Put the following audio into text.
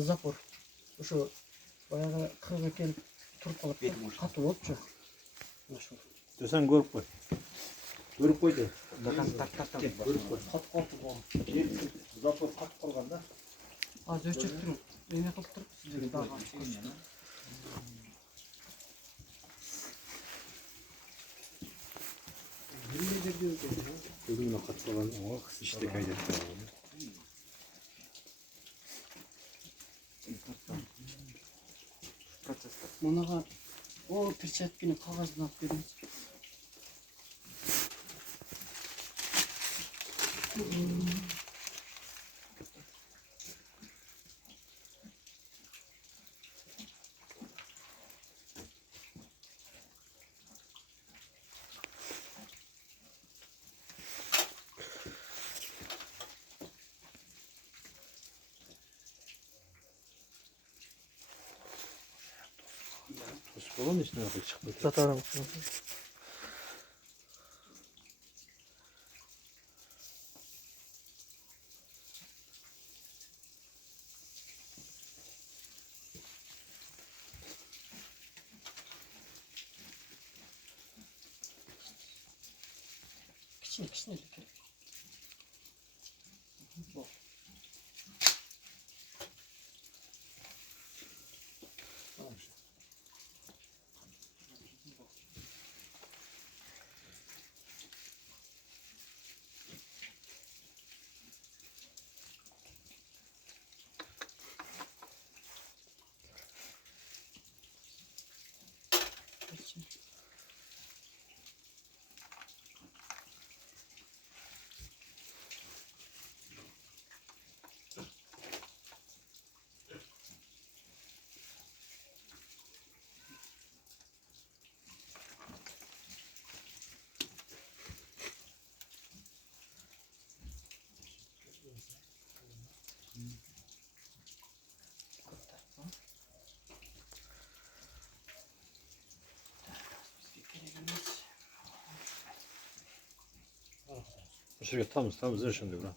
Zapor. Şu bayağı kırık gelip turup alıp katı olupçu. Sen görüp koy. Görüp koy de. Görüp koy. Kat oldu. Zapor kat koyganda. Az ölçek durun. Beni kılıp turup sizleri daha Gözümle kat koygan. İşte kaydet. Managa o perçetkini kağızdan alıp veriniz. Falan içine çıktı. Satarım. Kişine dökelim. Bu. Şuraya tam zırşın diyor lan.